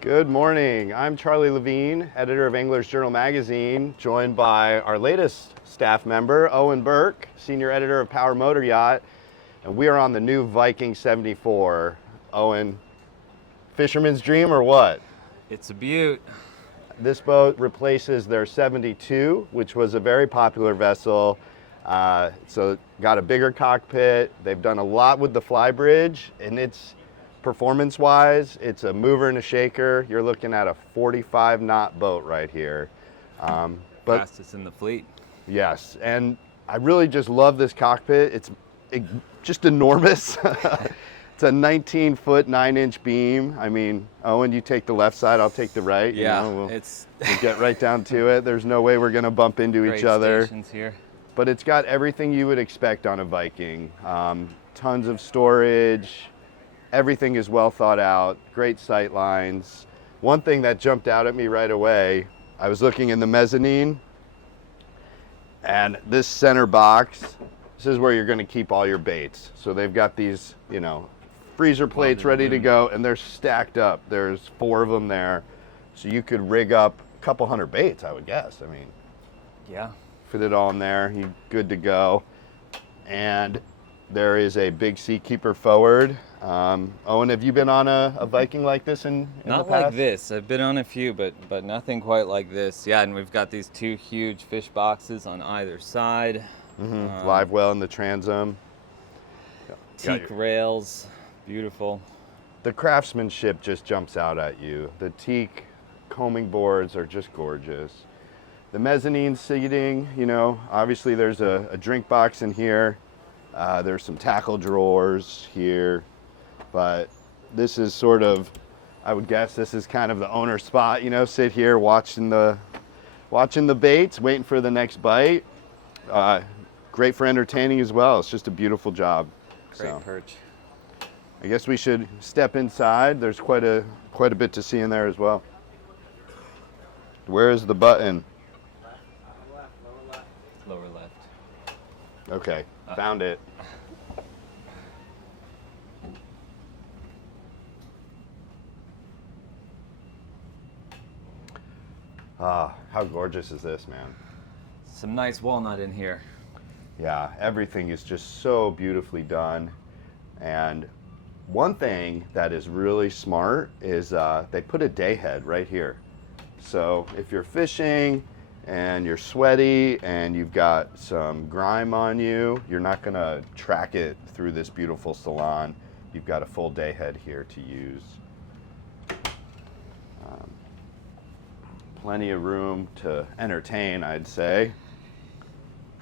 Good morning. I'm Charlie Levine, editor of Angler's Journal magazine, joined by our latest staff member, Owen Burke, senior editor of Power Motoryacht, and we are on the new Viking 74. Owen, fisherman's dream or what? It's a beaut. This boat replaces their 72, which was a very popular vessel. So got a bigger cockpit. They've done a lot with the Flybridge, and it's performance-wise, it's a mover and a shaker. You're looking at a 45-knot boat right here. But Fastest in the fleet. yes, and I really just love this cockpit. It's just enormous. It's a 19-foot, 9-inch beam. I mean, Owen, you take the left side, I'll take the right. Yeah, we'll it's get right down to it. There's no way we're gonna bump into great each other. stations here. But it's got everything you would expect on a Viking. Tons of storage. Everything is well thought out, great sight lines. One thing that jumped out at me right away, I was looking in the mezzanine, and this center box, this is where you're gonna keep all your baits. So they've got these, freezer plates ready to go, and they're stacked up. There's 4 of them there. So you could rig up a couple hundred baits, I would guess. I mean, Yeah. fit it all in there, you're good to go. And there is a big seakeeper forward. Owen, have you been on a Viking like this in the Not past? like this. I've been on a few, but nothing quite like this. Yeah, and we've got these 2 huge fish boxes on either side. Live well in the transom. Teak rails, beautiful. The craftsmanship just jumps out at you. The teak combing boards are just gorgeous. The mezzanine seating, obviously there's a drink box in here. There's some tackle drawers here, but this is sort of, I would guess this is kind of the owner's spot, sit here watching the baits, waiting for the next bite. Great for entertaining as well. It's just a beautiful job. Great perch. I guess we should step inside. There's quite a bit to see in there as well. Where is the button? Lower left. Okay, found it. How gorgeous is this, man? Some nice walnut in here. Yeah, everything is just so beautifully done. And one thing that is really smart is they put a day head right here. So if you're fishing and you're sweaty and you've got some grime on you, you're not gonna track it through this beautiful Salon. You've got a full day head here to use. Plenty of room to entertain, I'd say.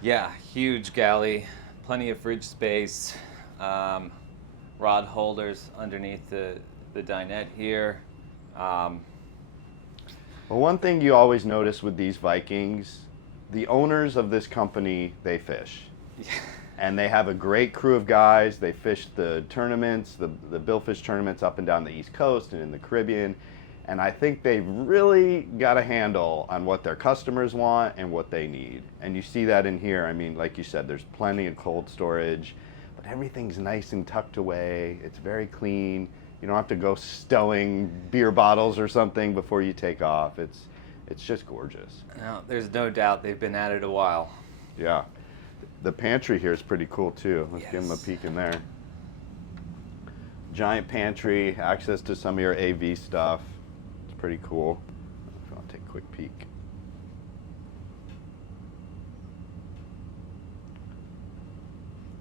Yeah, huge galley, plenty of fridge space, rod holders underneath the dinette here. Well, one thing you always notice with these Vikings, the owners of this company, they fish. And they have a great crew of guys. They fish the tournaments, the billfish tournaments up and down the East Coast and in the Caribbean. And I think they've really got a handle on what their customers want and what they need. And you see that in here. I mean, like you said, there's plenty of cold storage, but everything's nice and tucked away. It's very clean. You don't have to go stowing beer bottles or something before you take off. It's just gorgeous. Now, there's no doubt they've been at it a while. Yeah. The pantry here is pretty cool too. Let's give them a Yes. peek in there. Giant pantry, access to some of your AV stuff. It's pretty cool. If you want to take a quick peek.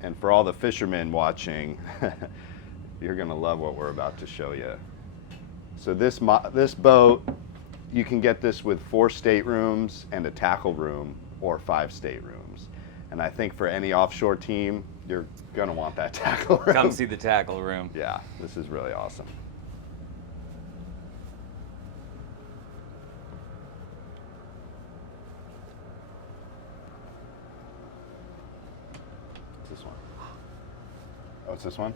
And for all the fishermen watching, you're gonna love what we're about to show you. So this boat, you can get this with 4 staterooms and a tackle room, or 5 staterooms. And I think for any offshore team, you're gonna want that tackle room. Come see the tackle room. Yeah, this is really awesome. What's this one? Oh, it's this one?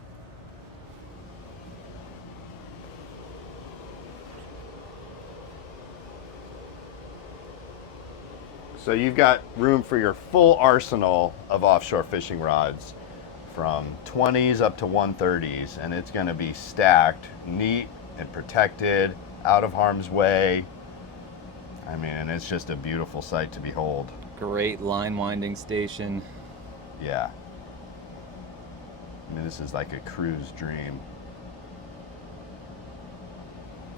So you've got room for your full arsenal of offshore fishing rods, from 20s up to 130s, and it's going to be stacked, neat and protected, out of harm's way. I mean, and it's just a beautiful sight to behold. Great line winding station. Yeah. I mean, this is like a cruise dream.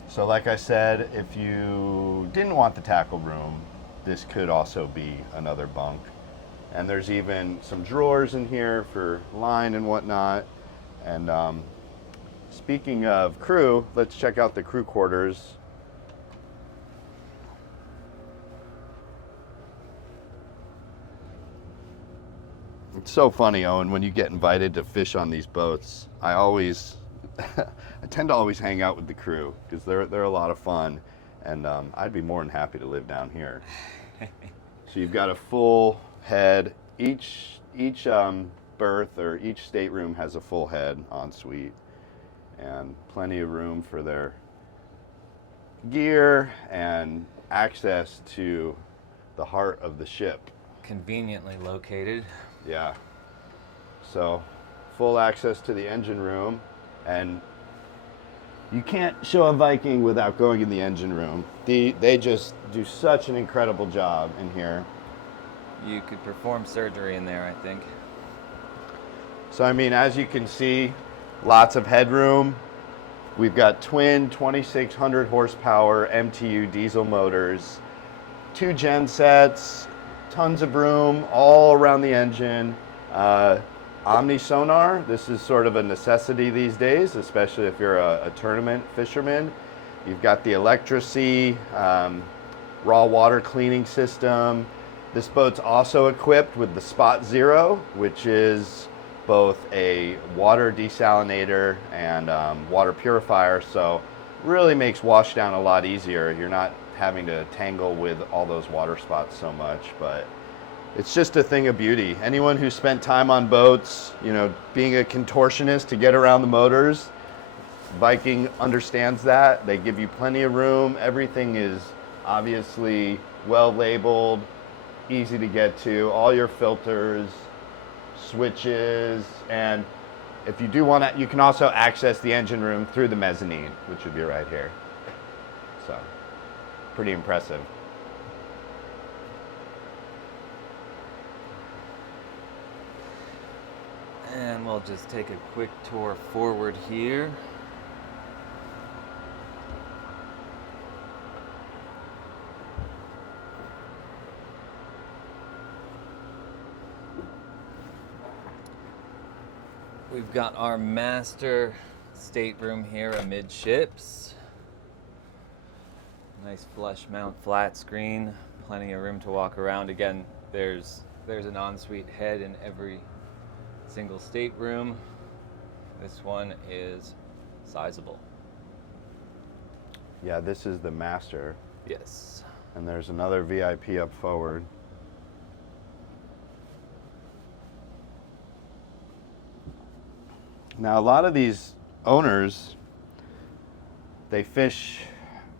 So like I said, if you didn't want the tackle room, this could also be another bunk. And there's even some drawers in here for line and whatnot. And speaking of crew, let's check out the crew quarters. It's so funny, Owen, when you get invited to fish on these boats. I tend to always hang out with the crew because they're a lot of fun, and I'd be more than happy to live down here. So you've got a full head. Each berth or each stateroom has a full head ensuite, and plenty of room for their gear and access to the heart of the ship. Conveniently located. Yeah. So full access to the engine room, and you can't show a Viking without going in the engine room. They just do such an incredible job in here. You could perform surgery in there, I think. So I mean, as you can see, lots of headroom. We've got twin 2600 horsepower MTU diesel motors, 2 gen sets, tons of room all around the engine. Omni sonar, this is sort of a necessity these days, especially if you're a tournament fisherman. You've got the Electra-C raw water cleaning system. This boat's also equipped with the Spot Zero, which is both a water desalinator and water purifier, so really makes washdown a lot easier. You're not having to tangle with all those water spots so much, but it's just a thing of beauty. Anyone who spent time on boats, you know, being a contortionist to get around the motors, Viking understands that. They give you plenty of room. Everything is obviously well labeled, easy to get to. All your filters, switches, and if you do want to, you can also access the engine room through the mezzanine, which would be right here. So, pretty impressive. And we'll just take a quick tour forward here. We've got our master stateroom here amidships. Nice flush mount flat screen, plenty of room to walk around. Again, there's an ensuite head in every single stateroom. This one is sizable. Yeah, this is the master. Yes. And there's another VIP up forward. Now, a lot of these owners, they fish,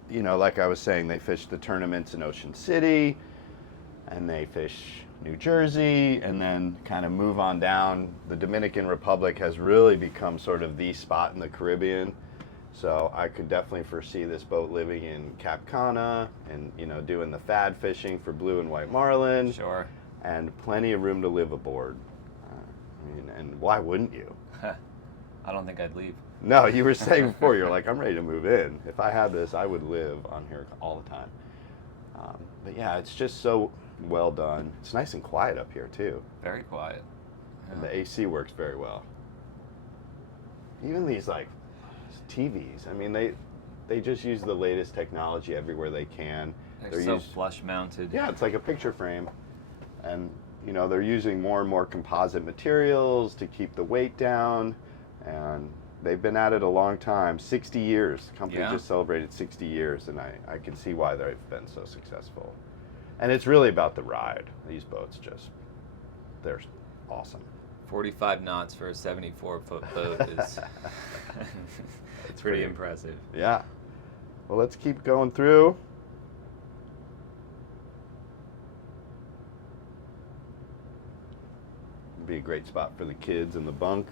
you know, like I was saying, they fish the tournaments in Ocean City, and they fish New Jersey, and then kind of move on down. The Dominican Republic has really become sort of the spot in the Caribbean. So I could definitely foresee this boat living in Cap Cana and, you know, doing the fad fishing for blue and white marlin. Sure. And plenty of room to live aboard. I mean, and why wouldn't you? I don't think I'd leave. No, you were saying before, you're like, I'm ready to move in. If I had this, I would live on here all the time. But yeah, it's just so well done. It's nice and quiet up here too. Very quiet. And the AC works very well. Even these like TVs, I mean, they just use the latest technology everywhere they can. They're so flush mounted. Yeah, it's like a picture frame. And you know, they're using more and more composite materials to keep the weight down. And they've been at it a long time, 60 years. The company just celebrated 60 years, and I can see why they've been so successful. And it's really about the ride. These boats they're awesome. 45 knots for a 74-foot boat is it's pretty impressive. Yeah. Well, let's keep going through. Be a great spot for the kids in the bunk.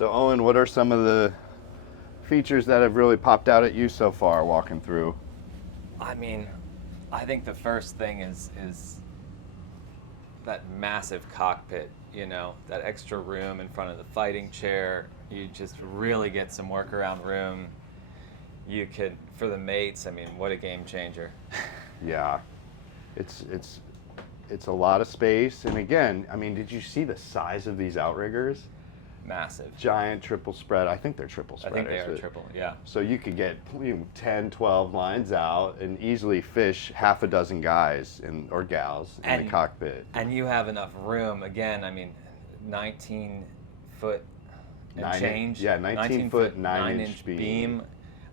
So Owen, what are some of the features that have really popped out at you so far walking through? I mean, I think the first thing is that massive cockpit, you know, that extra room in front of the fighting chair. You just really get some workaround room. You could, for the mates, I mean, what a game changer. Yeah, it's a lot of space. And again, I mean, did you see the size of these outriggers? Massive. Giant triple spread. I think they're triple I spreaders. think they are triple, yeah. So you could get 10, 12 lines out and easily fish half a dozen guys or gals in the cockpit. And you have enough room, again, I mean, 19 foot and change. Yeah, 19 foot, 9-inch beam.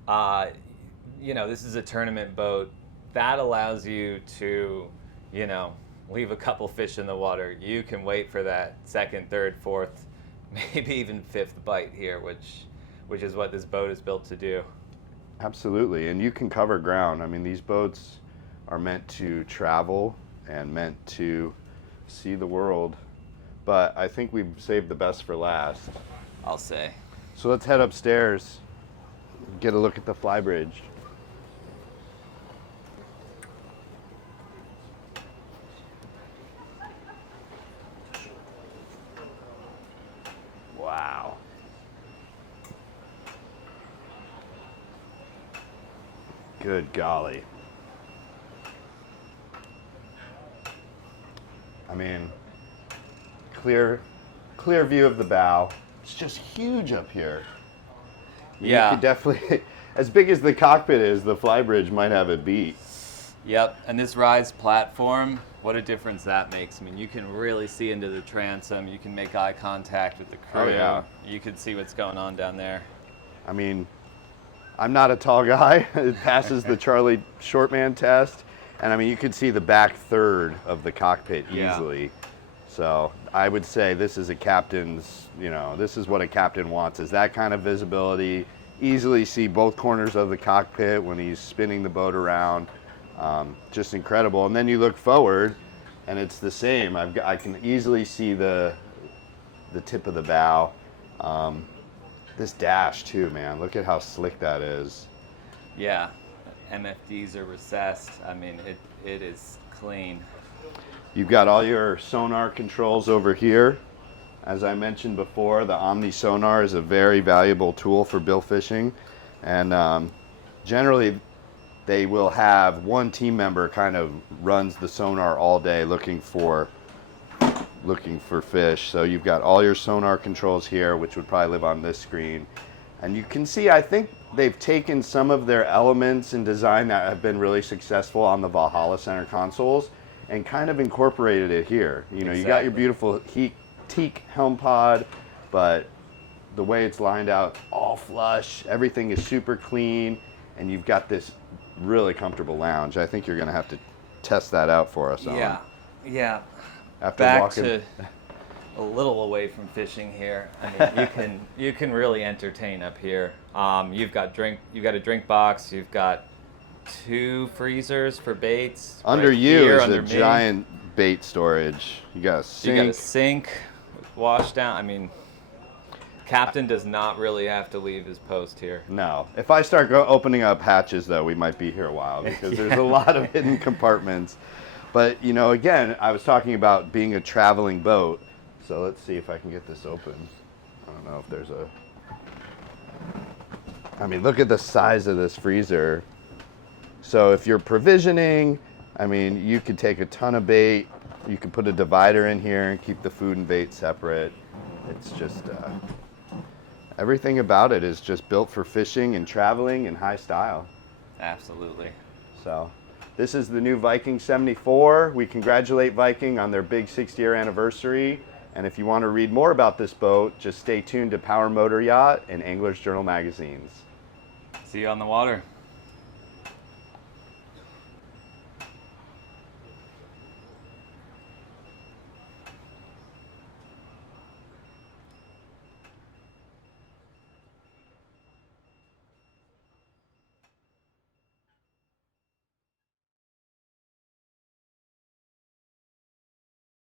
You know, this is a tournament boat. That allows you to, you know, leave a couple fish in the water. You can wait for that second, third, fourth, maybe even fifth bite here, which is what this boat is built to do. Absolutely, and you can cover ground. I mean, these boats are meant to travel and meant to see the world, but I think we've saved the best for last. I'll say. So let's head upstairs, get a look at the Flybridge. Wow. Good golly. I mean, clear view of the bow. It's just huge up here. Yeah. You could definitely, as big as the cockpit is, the Flybridge might have it beat. Yep, and this rise platform, what a difference that makes. I mean, you can really see into the transom. You can make eye contact with the crew. Oh, yeah. You can see what's going on down there. I mean, I'm not a tall guy. It passes the Charlie Shortman test. And I mean, you could see the back third of the cockpit easily. Yeah. So I would say this is a captain's, you know, this is what a captain wants, is that kind of visibility. Easily see both corners of the cockpit when he's spinning the boat around. Just incredible. And then you look forward and it's the same. I can easily see the tip of the bow. This dash too, man. Look at how slick that is. Yeah, MFDs are recessed. I mean, it is clean. You've got all your sonar controls over here. As I mentioned before, the Omni sonar is a very valuable tool for bill fishing. And generally, they will have one team member kind of runs the sonar all day looking for fish. So you've got all your sonar controls here, which would probably live on this screen. And you can see, I think they've taken some of their elements in design that have been really successful on the Valhalla Center consoles and kind of incorporated it here. You know, exactly. You got your beautiful teak helm pod, but the way it's lined out, all flush, everything is super clean, and you've got this really comfortable lounge. I think you're going to have to test that out for us. Yeah, yeah. After back walking to a little away from fishing here. I mean, you can really entertain up here. You've got a drink box. You've got 2 freezers for baits. Under right you here, is under a me. giant bait storage. You got a sink. You got a sink, wash down. I mean, captain does not really have to leave his post here. No. If I start opening up hatches, though, we might be here a while because there's a lot of hidden compartments. But, you know, again, I was talking about being a traveling boat. So let's see if I can get this open. I don't know if there's a... I mean, look at the size of this freezer. So if you're provisioning, I mean, you could take a ton of bait. You could put a divider in here and keep the food and bait separate. It's just... everything about it is just built for fishing and traveling in high style. Absolutely. So this is the new Viking 74. We congratulate Viking on their big 60-year anniversary. And if you want to read more about this boat, just stay tuned to Power Motoryacht and Angler's Journal magazines. See you on the water.